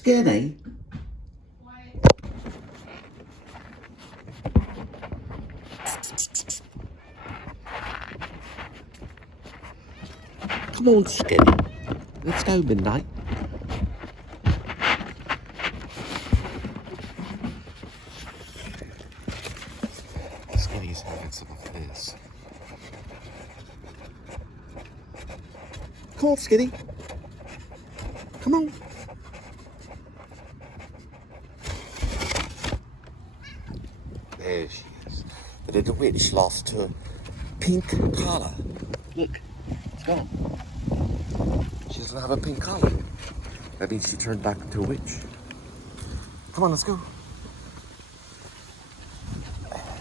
Skinny? Come on, Skinny. Let's go, Midnight. Skinny's having some of this. Come on, Skinny. Come on. There she is. The little witch lost her pink collar. Look, it's gone. She doesn't have a pink collar. That means she turned back into a witch. Come on, let's go.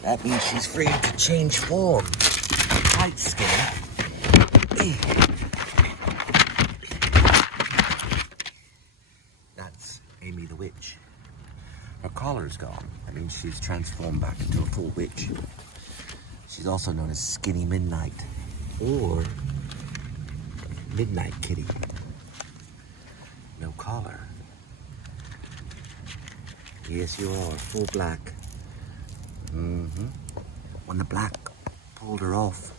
That means she's free to change form. Right, Skinny. That's Amy the witch. Her collar's gone. That means she's transformed back into a full witch. She's also known as Skinny Midnight or Midnight Kitty. No collar. Yes, you are. Full black. When the black pulled her off.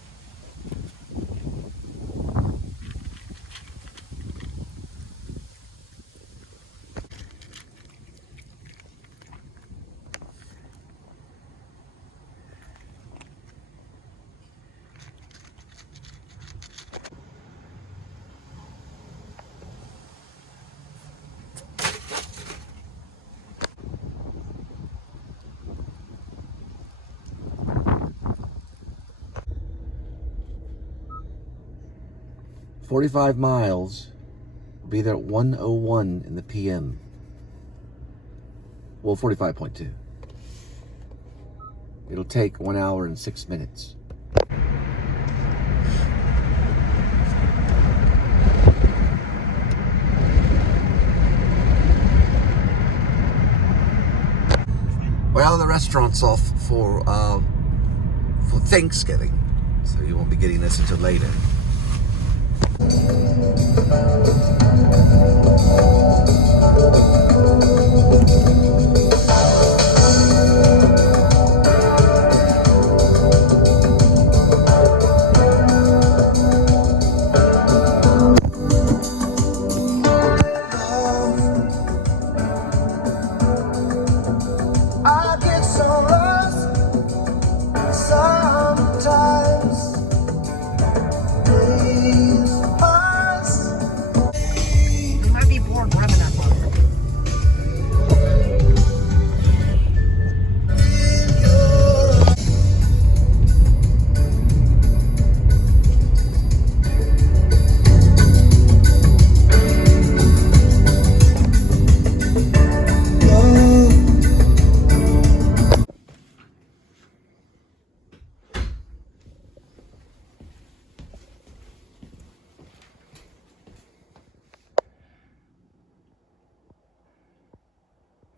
"45 miles, be there at 1:01 in the PM. Well, 45.2. It'll take 1 hour and 6 minutes. Well, the restaurant's off for Thanksgiving, so you won't be getting this until later.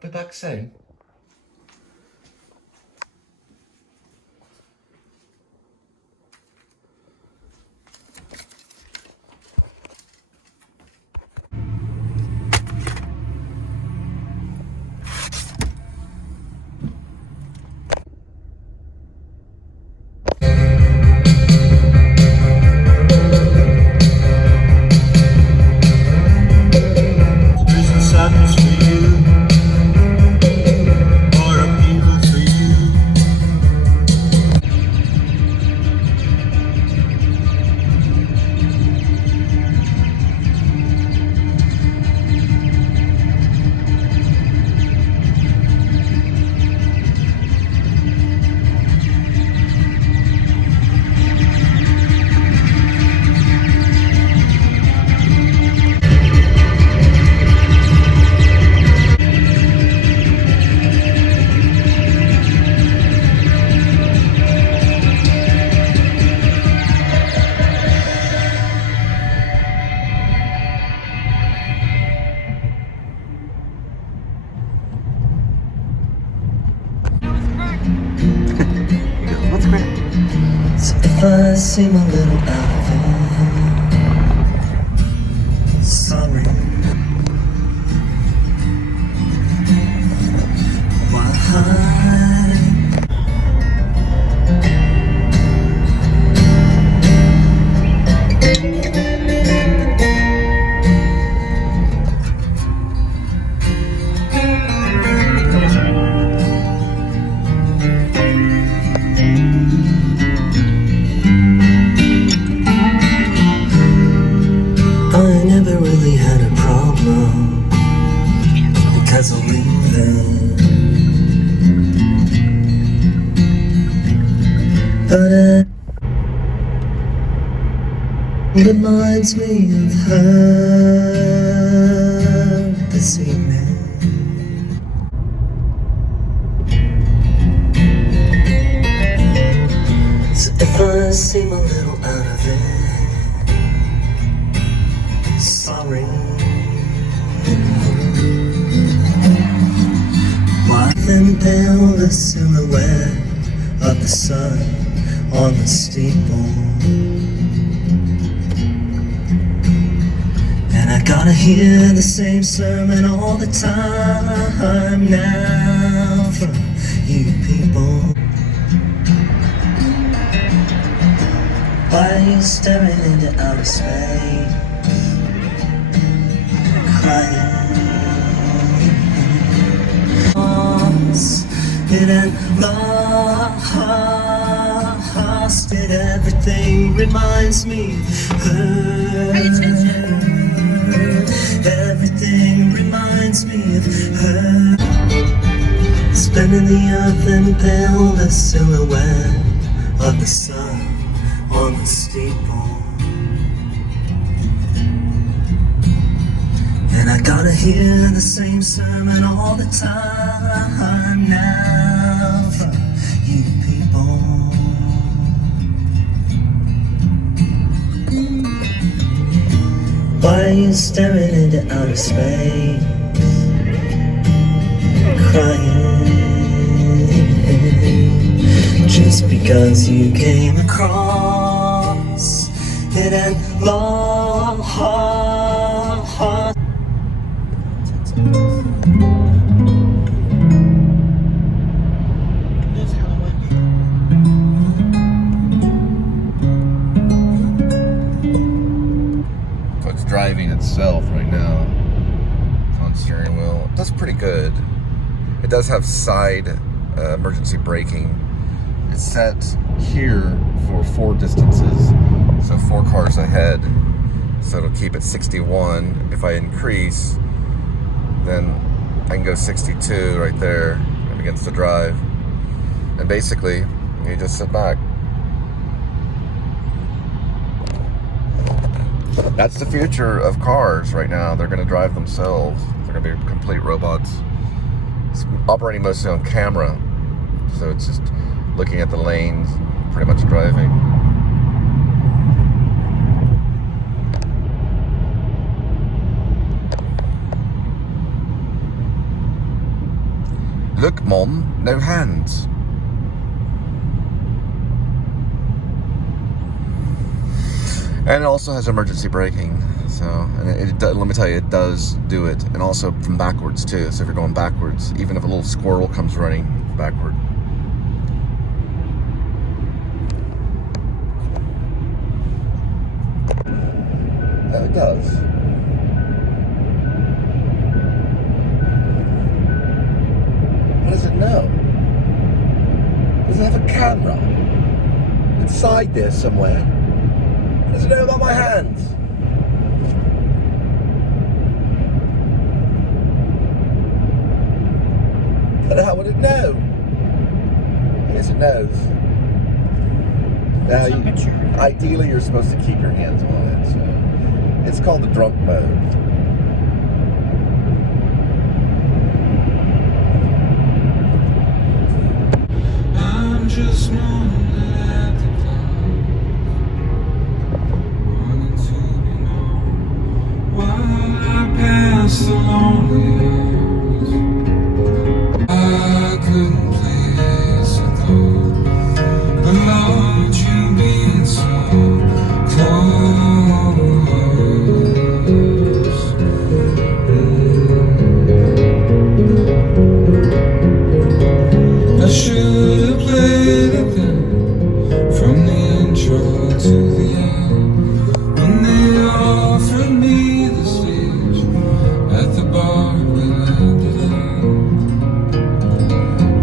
Be back soon. I seem a little out of it. Sorry. but it reminds me of her this evening. So if I seem a little out of it, sorry. Then pale the silhouette of the sun on the steeple, and I gotta hear the same sermon all the time now from you people. Why are you staring into outer space, crying? It and lost it, everything reminds me of her. Everything reminds me of her. Spinning the earth and pale the silhouette of the sun on the steeple, and I gotta hear the same sermon all the time now from you people. Why are you staring into outer space, crying? Just because you came across it and lost. Driving itself right now. It's on steering wheel. It does pretty good. It does have side emergency braking. It's set here for 4 distances, so 4 cars ahead. So it'll keep it 61. If I increase, then I can go 62 right there. It begins to drive. And basically, you just sit back. That's the future of cars right now. They're going to drive themselves. They're going to be complete robots. It's operating mostly on camera, so it's just looking at the lanes, pretty much driving. Look, Mom, no hands. And it also has emergency braking, so, and let me tell you, it does do it, and also from backwards too. So if you're going backwards, even if a little squirrel comes running backward. It does. What does it know? Does it have a camera inside there somewhere? Does it know about my hands? And how would it know? Yes, it knows. Now, ideally, you're supposed to keep your hands on it. So it's called the drunk mode. I'm just moaning at the clock, wanting to be known while I pass the lonely hours. I couldn't place a thought, but Lord, you being so close. I should have played it then, from the intro to the end, when they offered me the stage at the bar we landed in.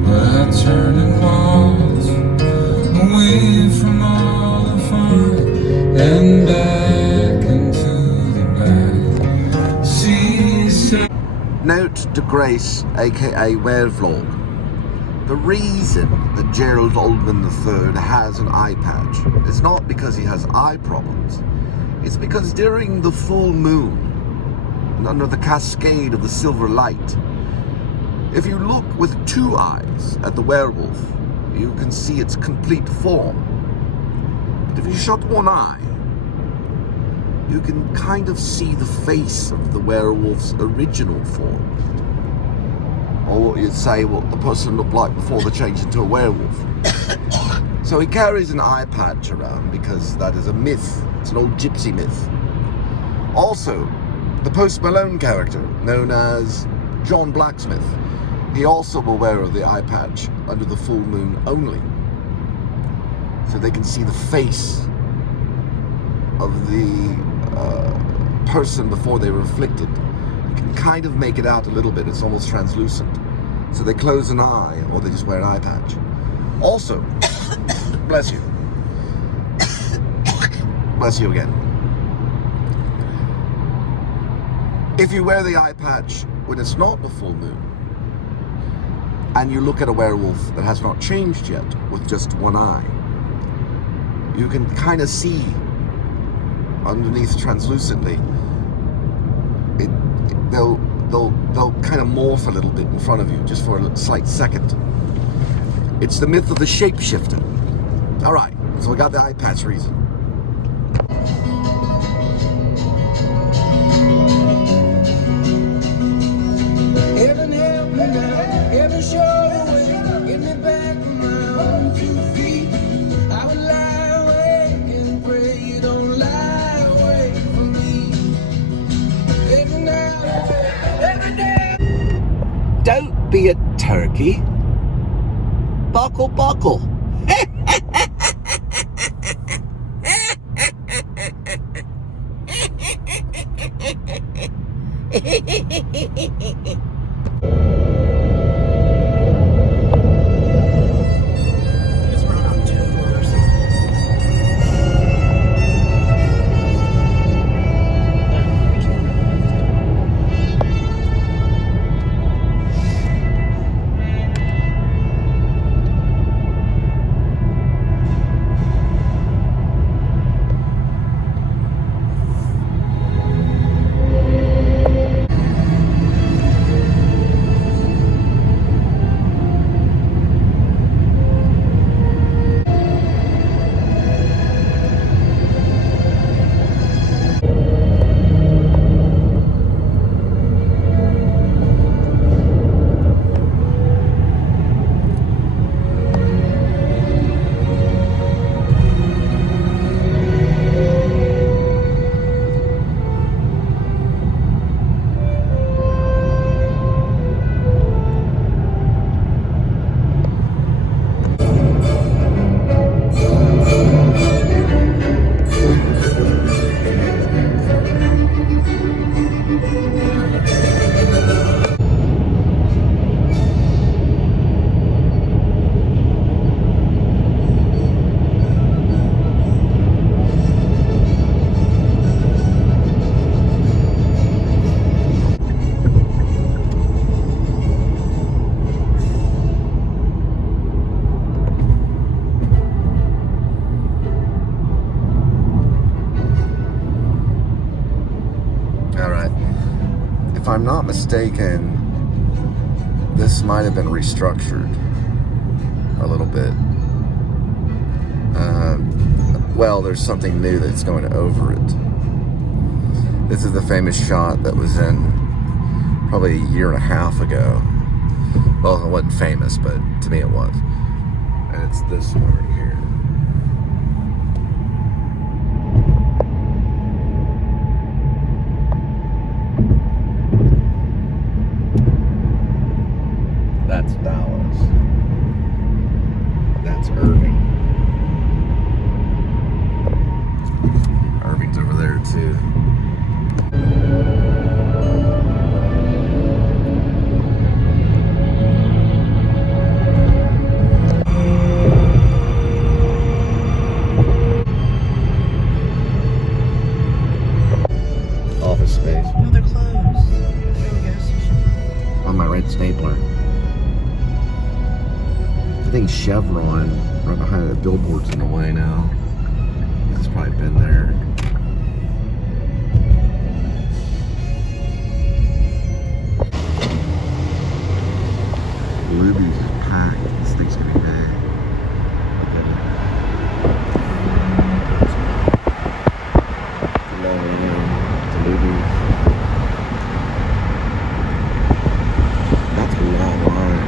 But I turned and walked away from all the fun and back into the back seat. Note to Grace, aka Werevlog. The reason that Gerald Oldman III has an eye patch is not because he has eye problems. It's because during the full moon, and under the cascade of the silver light, if you look with two eyes at the werewolf, you can see its complete form. But if you shut one eye, you can kind of see the face of the werewolf's original form. Or what you'd say what the person looked like before they changed into a werewolf. So he carries an eye patch around because that is a myth. It's an old gypsy myth. Also, the Post Malone character, known as John Blacksmith, he also will wear the eye patch under the full moon only. So they can see the face of the person before they were afflicted. You can kind of make it out a little bit. It's almost translucent. So they close an eye, or they just wear an eye patch. Also, bless you. Bless you again. If you wear the eye patch when it's not the full moon, and you look at a werewolf that has not changed yet with just one eye, you can kind of see underneath translucently. They'll kind of morph a little bit in front of you just for a slight second. It's the myth of the shapeshifter. All right, so we got the eye patch reason. Heaven help me now, heaven show the way, get me back on my own 2 feet. I would lie awake and pray you don't lie away from me. Every now, every day. Don't be a turkey. Buckle, buckle. If I'm not mistaken, this might have been restructured a little bit. Well, there's something new that's going over it. This is the famous shot that was in probably a year and a half ago. Well, it wasn't famous, but to me it was. And it's this one right here. That's Dallas. That's Irving. Irving's over there too. Office space. No, they're closed. They have a gas station. On my red stapler. chevron right behind the billboard's in the way now. It's probably been there. Ruby's is packed. This thing's gonna be big. That's a long line.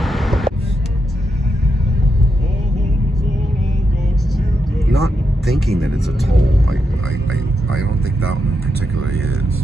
Not thinking that it's a toll. I don't think that one particularly is.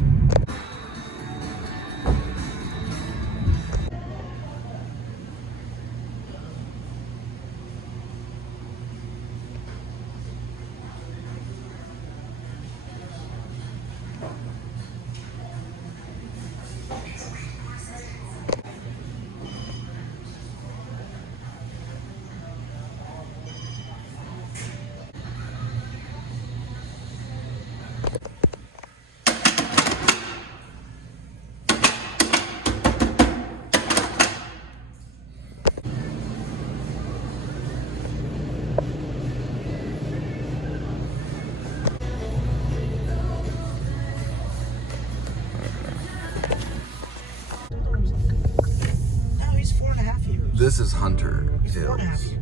This is Hunter Hills.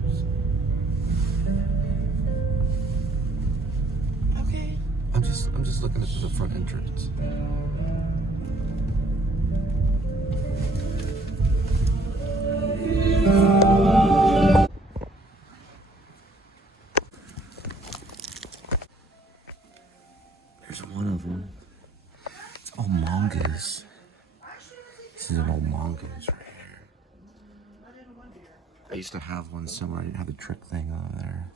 Okay. I'm just looking at the front entrance. There's one of them. It's all mongoose. This is an old mongoose right here. I used to have one somewhere. I didn't have the trick thing over there.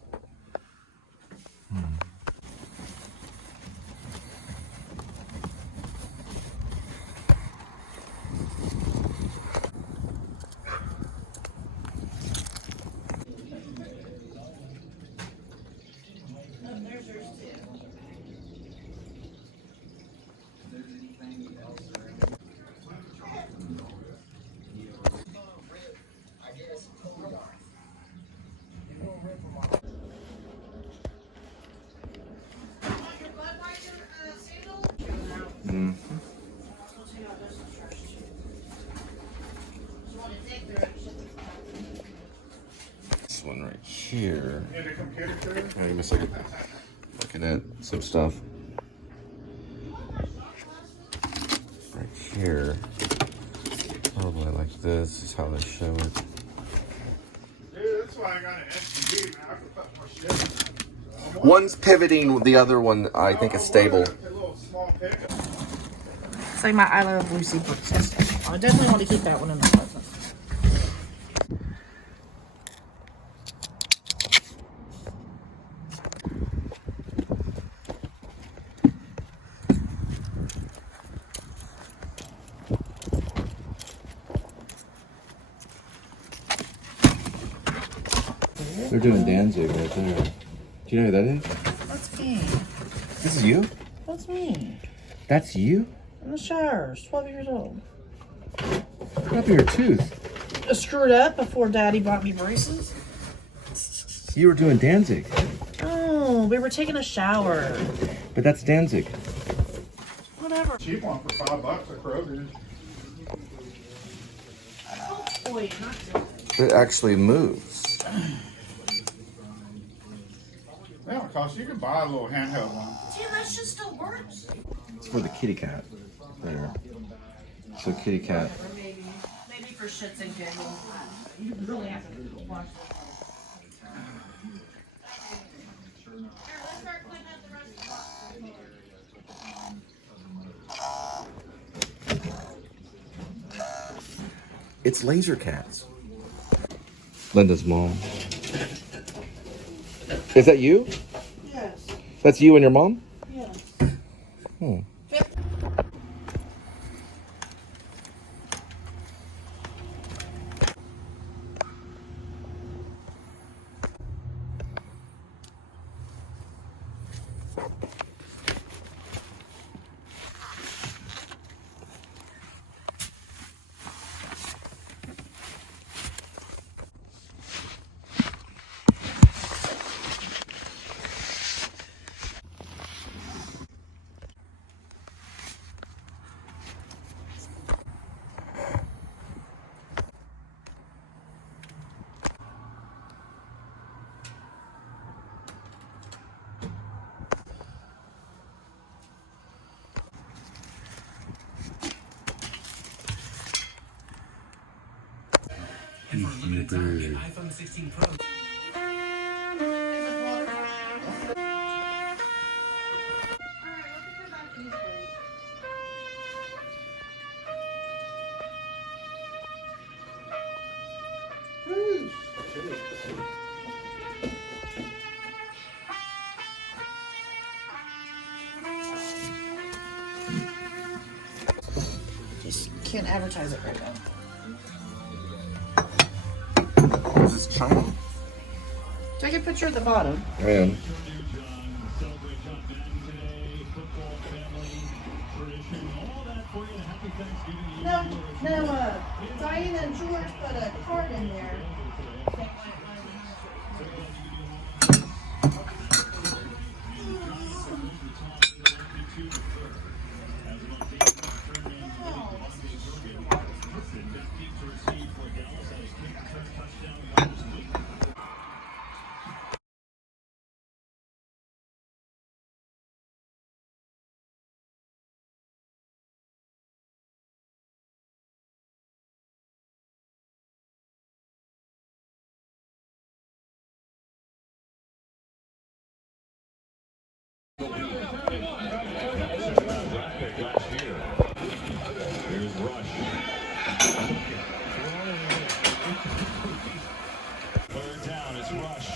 This one right here. Give me a second. Looking at some stuff. Right here. Probably like this is how they show it. Dude, that's why I got an SUV, man. I can put more shit in that. One's pivoting, the other one I think is stable. A little small pickup. It's like my I Love Lucy princess. I definitely want to keep that one in my closet. They're doing Danzig right there. Do you know who that is? That's me. This is you? That's me. That's you? In the shower. 12 years old. What your tooth? I screwed up before Daddy bought me braces. You were doing Danzig. Oh, we were taking a shower. But that's Danzig. Whatever. Cheap one for $5 at Kroger's. Oh, wait, not good. It actually moves. They don't cost you. You can buy a little handheld one. Damn, that shit still works. It's for the kitty cat. There. So kitty cat. Maybe for shits and giggles. You really have to watch this. It's laser cats. Linda's mom. Is that you? Yes. That's you and your mom? Yes. Hmm. baby. Just can't advertise it right now. Is this China? Take a picture at the bottom. Man. No, Diane and George put a card in there.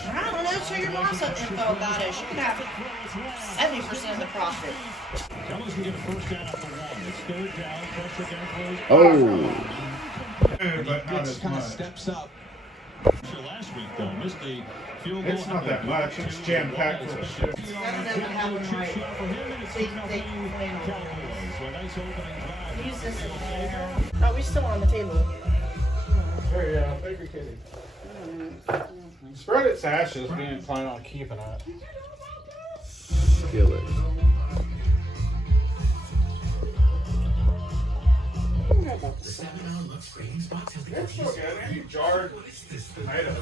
I don't know, show your mom some info about it. She could have 70% of the profit. Fellas can get a first down off the one. It's third down, pressure down close. Oh. But not as Kind of much. steps up. Last week though, missed the field goal. It's not that much. It's jam-packed full of shit. That doesn't happen right. Use this in there. Oh, we still on the table. Hey, yeah, thank you, Kitty. Spread its ashes. We didn't plan on keeping it. Kill it. It's so good. Any jarred tomatoes.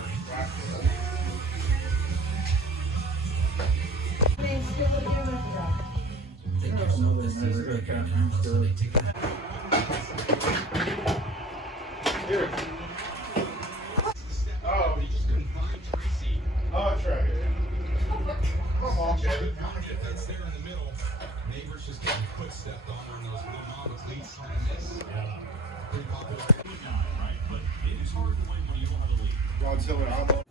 Here. Oh, you just couldn't find Tracy. Oh, that's right. Come on, Kevin. It's there in the middle. Neighbors just getting foot stepped on those little mama cleats trying to miss. Pretty popular. Right? But it is hard to win when you don't have a lead. Godzilla.